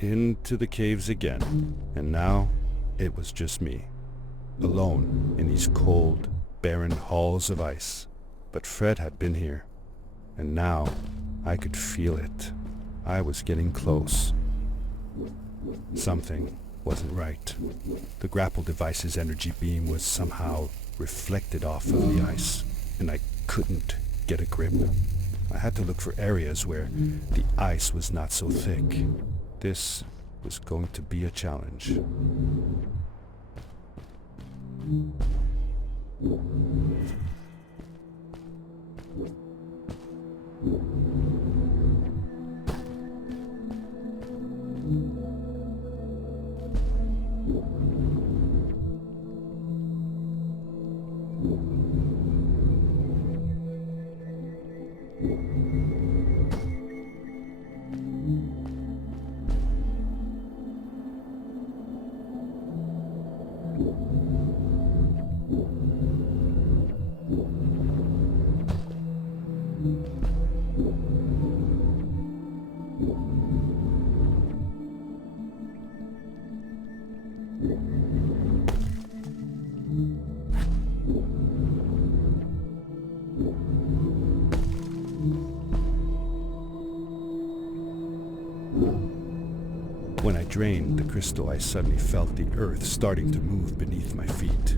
into the caves again, and now it was just me, alone in these cold, barren halls of ice. But Fred had been here, and now I could feel it. I was getting close. Something wasn't right. The grapple device's energy beam was somehow reflected off of the ice, and I couldn't get a grip. I had to look for areas where the ice was not so thick. This was going to be a challenge. When I drained the crystal, I suddenly felt the earth starting to move beneath my feet,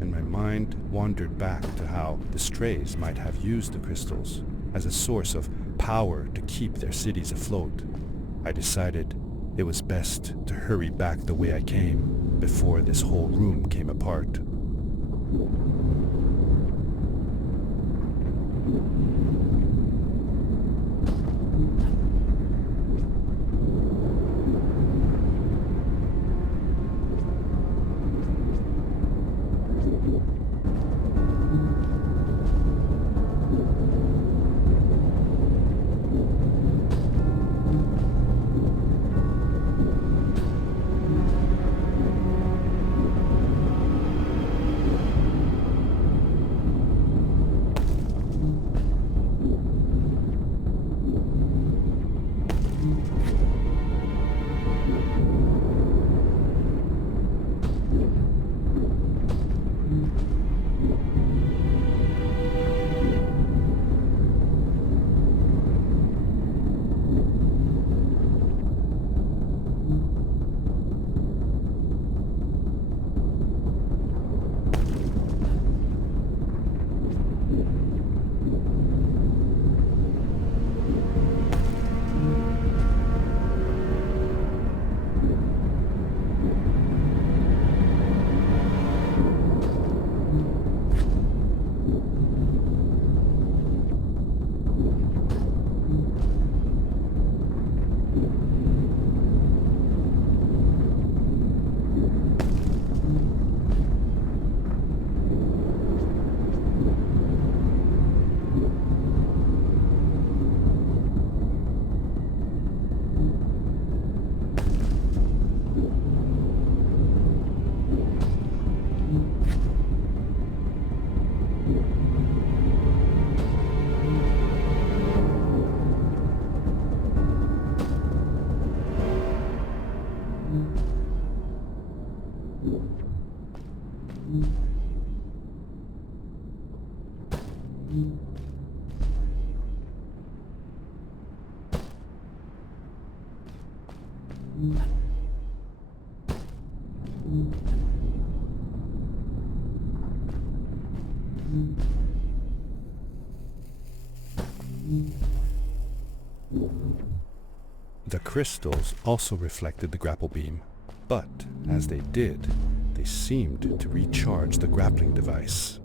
and my mind wandered back to how the strays might have used the crystals as a source of power to keep their cities afloat. I decided it was best to hurry back the way I came before this whole room came apart. The crystals also reflected the grapple beam, but as they did, they seemed to recharge the grappling device.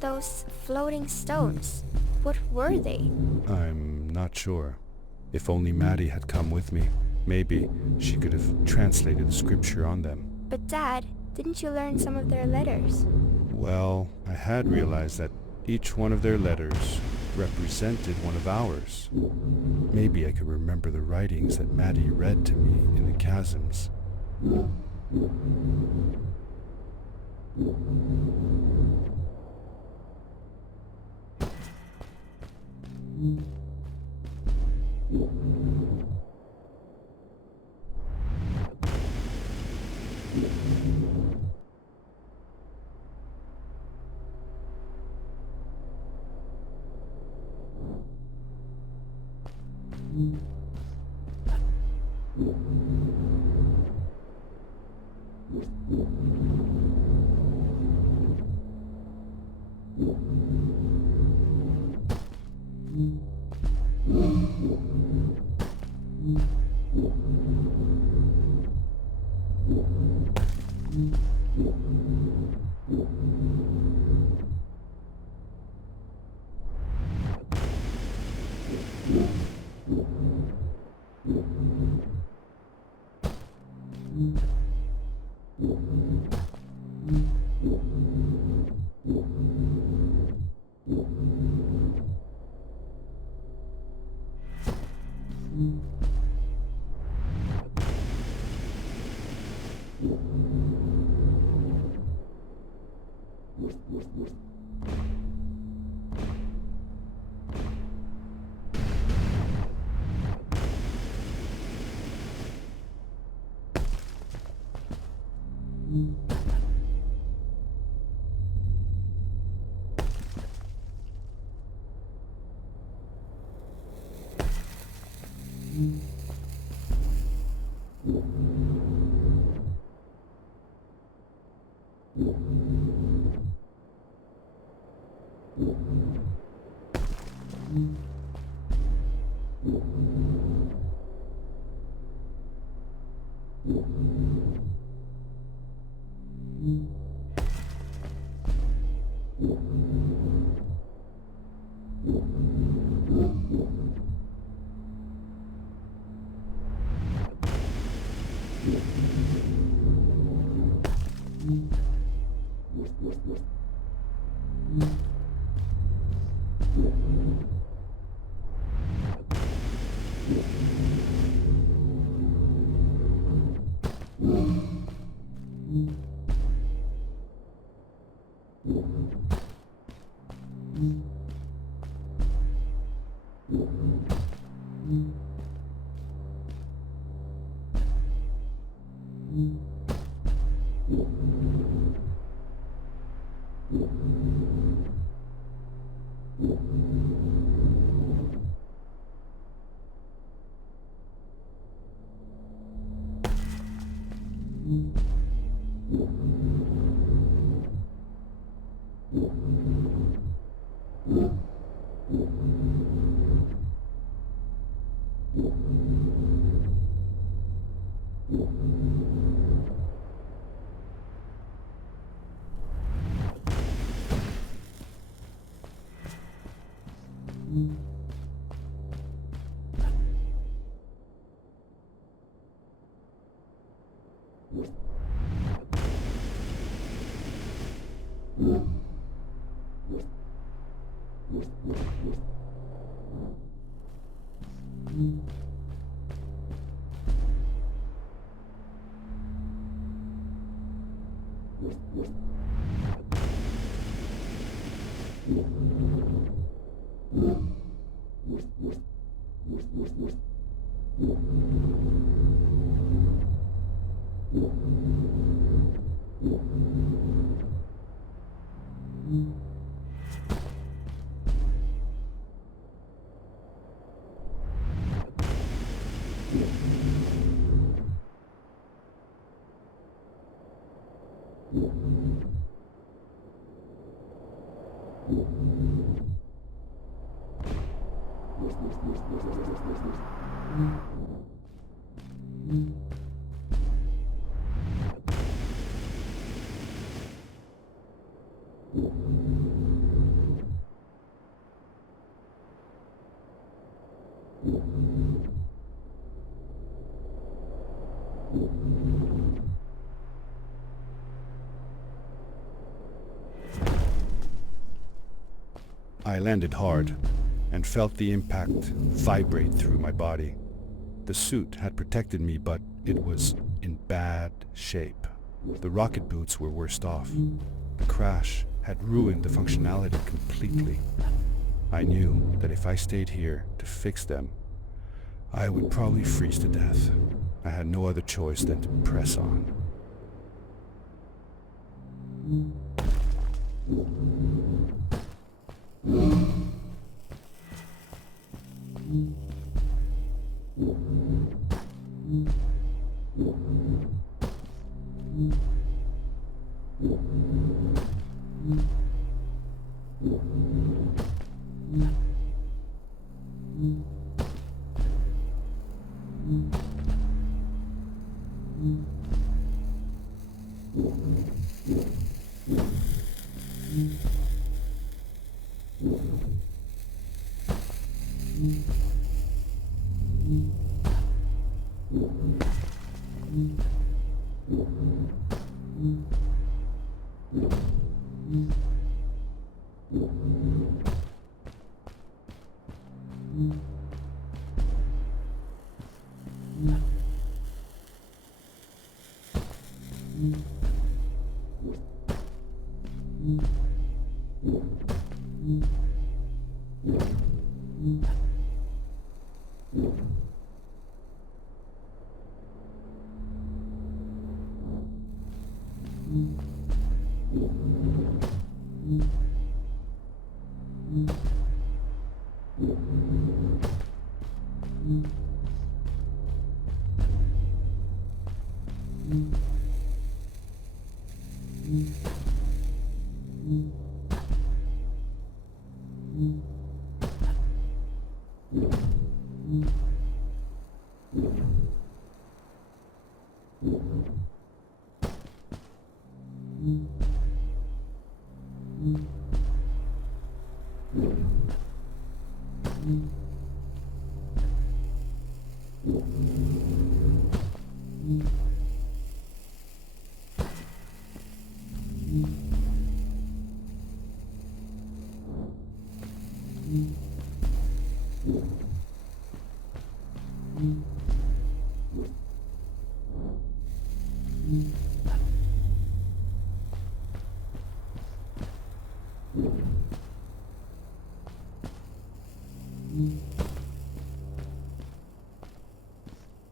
Those floating stones, What were they? I'm not sure. If only Maddie had come with me, maybe she could have translated the scripture on them. But Dad, didn't you learn some of their letters? Well, I had realized that each one of their letters represented one of ours. Maybe I could remember the writings that Maddie read to me in the chasms. I landed hard and felt the impact vibrate through my body. The suit had protected me, but it was in bad shape. The rocket boots were worst off. The crash had ruined the functionality completely. I knew that if I stayed here to fix them, I would probably freeze to death. I had no other choice than to press on.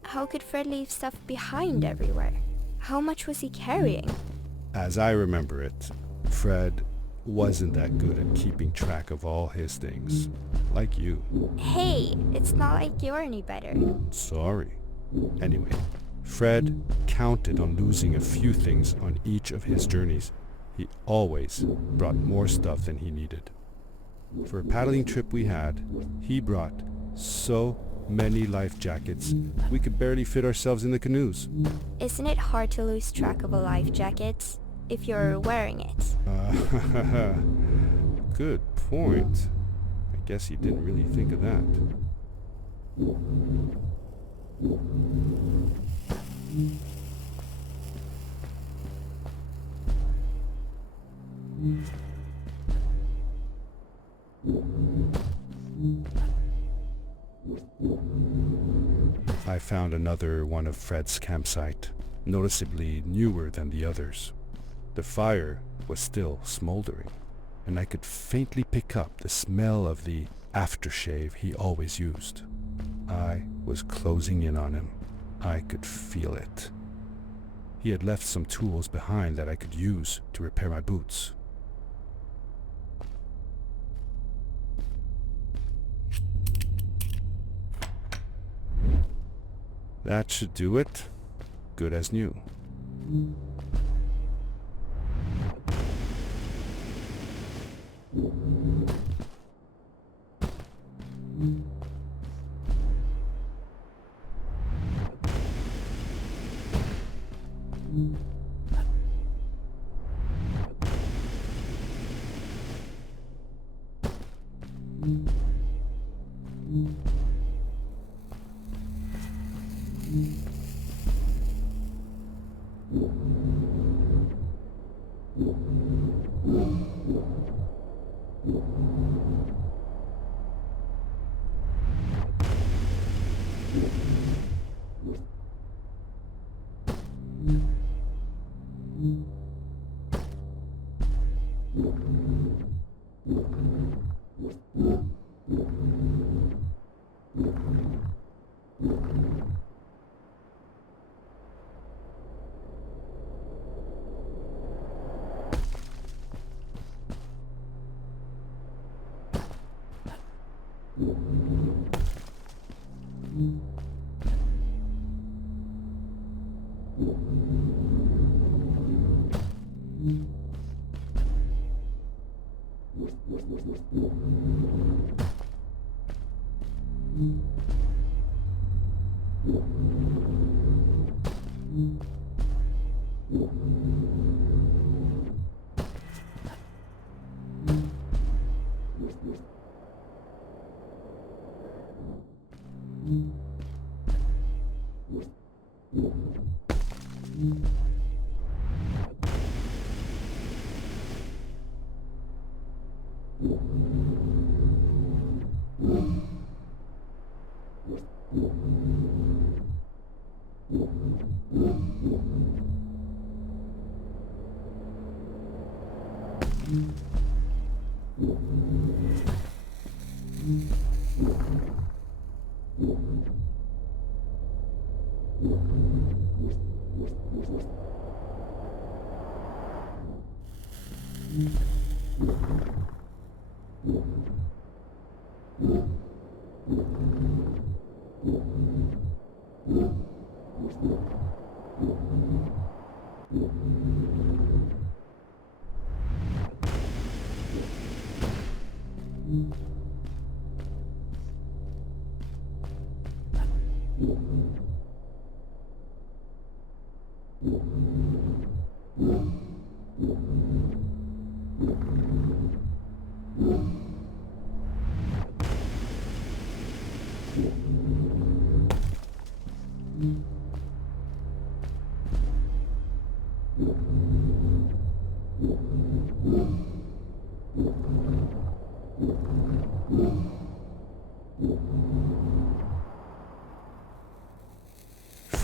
How could Fred leave stuff behind everywhere? How much was he carrying? As I remember it, Fred wasn't that good at keeping track of all his things, like you. Hey, it's not like you're any better. Sorry. Anyway, Fred counted on losing a few things on each of his journeys. He always brought more stuff than he needed. For a paddling trip we had, he brought so many life jackets, we could barely fit ourselves in the canoes. Isn't it hard to lose track of a life jacket if you're wearing it? Good point. I guess he didn't really think of that. I found another one of Fred's campsite, noticeably newer than the others. The fire was still smoldering, and I could faintly pick up the smell of the aftershave he always used. I was closing in on him. I could feel it. He had left some tools behind that I could use to repair my boots. That should do it. Good as new.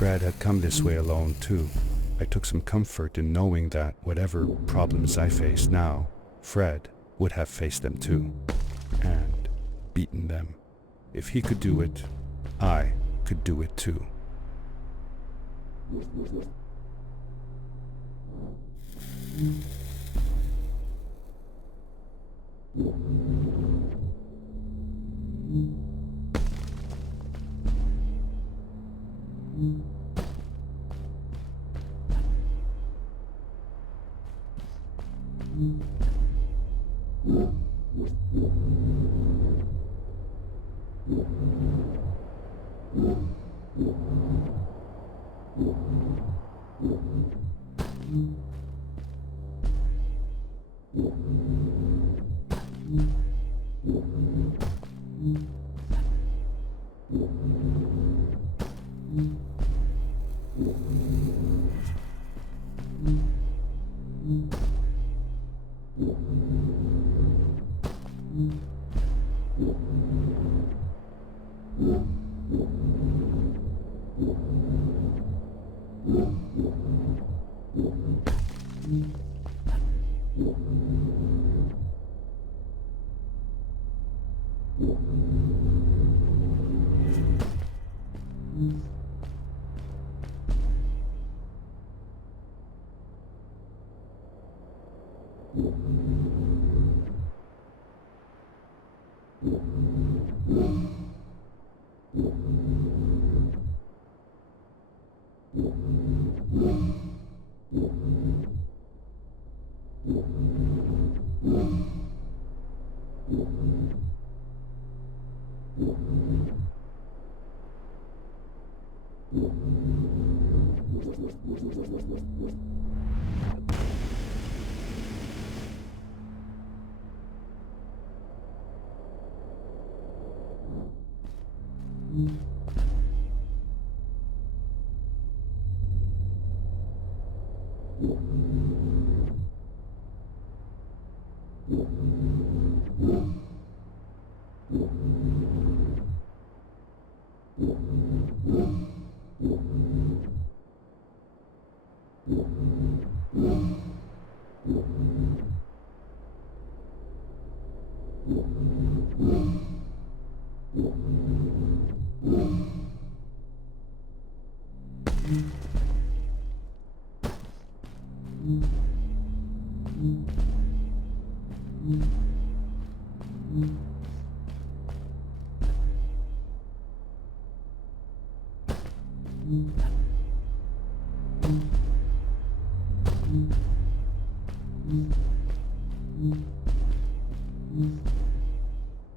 Fred had come this way alone too. I took some comfort in knowing that whatever problems I faced now, Fred would have faced them too, and beaten them. If he could do it, I could do it too.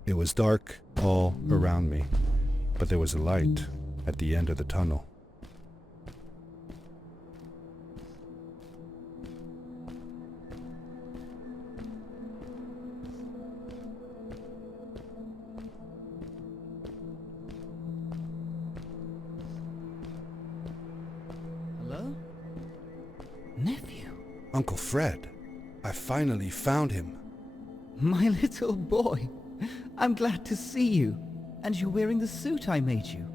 It was dark all around me, but there was a light at the end of the tunnel. Hello? Nephew? Uncle Fred, I finally found him. My little boy. I'm glad to see you. And you're wearing the suit I made you.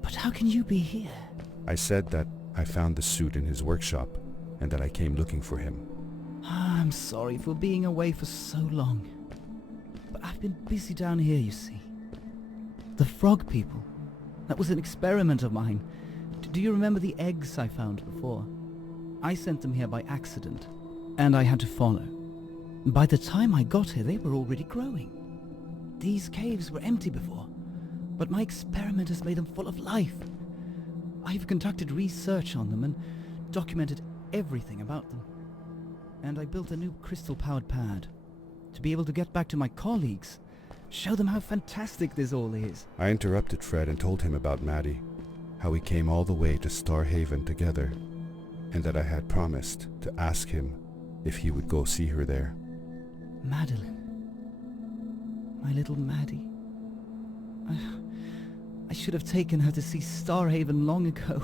But how can you be here? I said that I found the suit in his workshop and that I came looking for him. I'm sorry for being away for so long. But I've been busy down here, you see. The frog people. That was an experiment of mine. Do you remember the eggs I found before? I sent them here by accident, and I had to follow. By the time I got here, they were already growing. These caves were empty before, but my experiment has made them full of life. I've conducted research on them and documented everything about them. And I built a new crystal-powered pad to be able to get back to my colleagues, show them how fantastic this all is. I interrupted Fred and told him about Maddie, how we came all the way to Starhaven together, and that I had promised to ask him if he would go see her there. Madeline. My little Maddie. I should have taken her to see Starhaven long ago.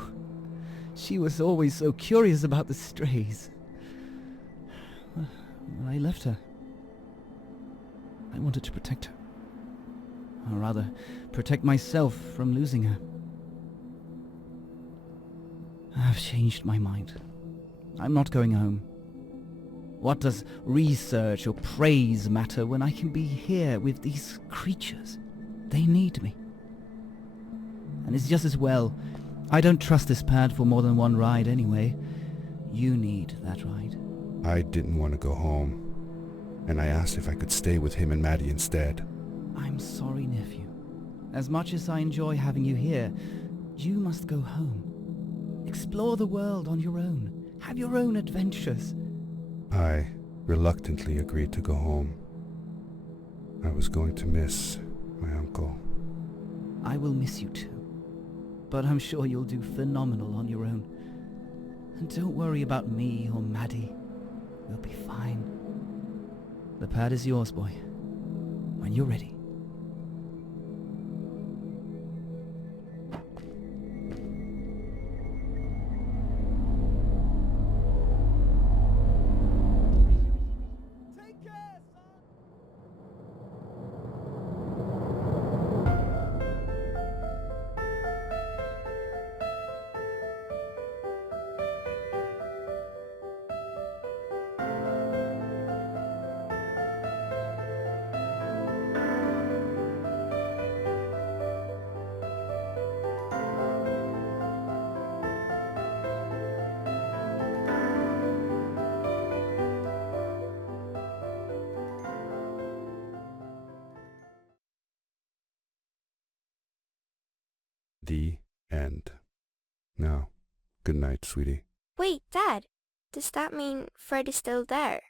She was always so curious about the strays. Well, I left her. I wanted to protect her. Or rather, protect myself from losing her. I've changed my mind. I'm not going home. What does research or praise matter when I can be here with these creatures? They need me. And it's just as well. I don't trust this pad for more than one ride anyway. You need that ride. I didn't want to go home, and I asked if I could stay with him and Maddie instead. I'm sorry, nephew. As much as I enjoy having you here, you must go home. Explore the world on your own. Have your own adventures. I reluctantly agreed to go home. I was going to miss my uncle. I will miss you too. But I'm sure you'll do phenomenal on your own. And don't worry about me or Maddie. We'll be fine. The pad is yours, boy. When you're ready. The end. Now, good night, sweetie. Wait, Dad. Does that mean Fred is still there?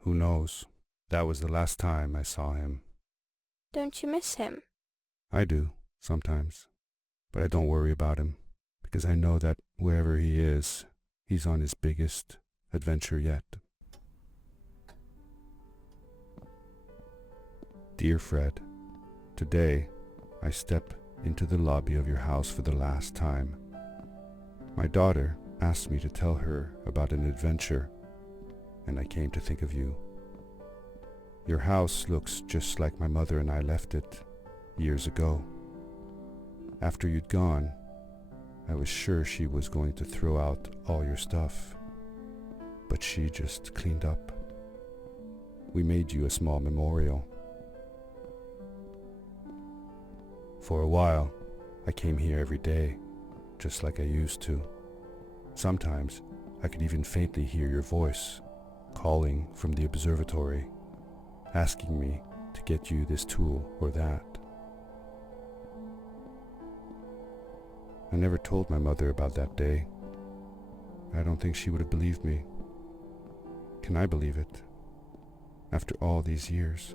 Who knows? That was the last time I saw him. Don't you miss him? I do, sometimes. But I don't worry about him, because I know that wherever he is, he's on his biggest adventure yet. Dear Fred, today I step into the lobby of your house for the last time. My daughter asked me to tell her about an adventure, and I came to think of you. Your house looks just like my mother and I left it years ago. After you'd gone, I was sure she was going to throw out all your stuff, but she just cleaned up. We made you a small memorial. For a while, I came here every day, just like I used to. Sometimes I could even faintly hear your voice calling from the observatory, asking me to get you this tool or that. I never told my mother about that day. I don't think she would have believed me. Can I believe it? After all these years.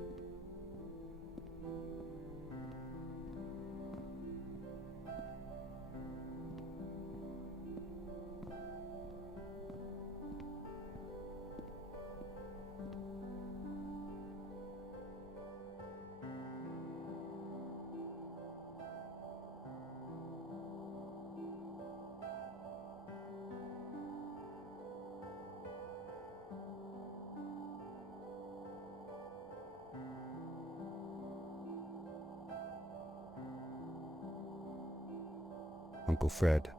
Uncle Fred,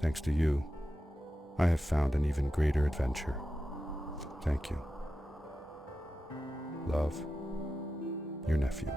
thanks to you, I have found an even greater adventure. Thank you. Love, your nephew.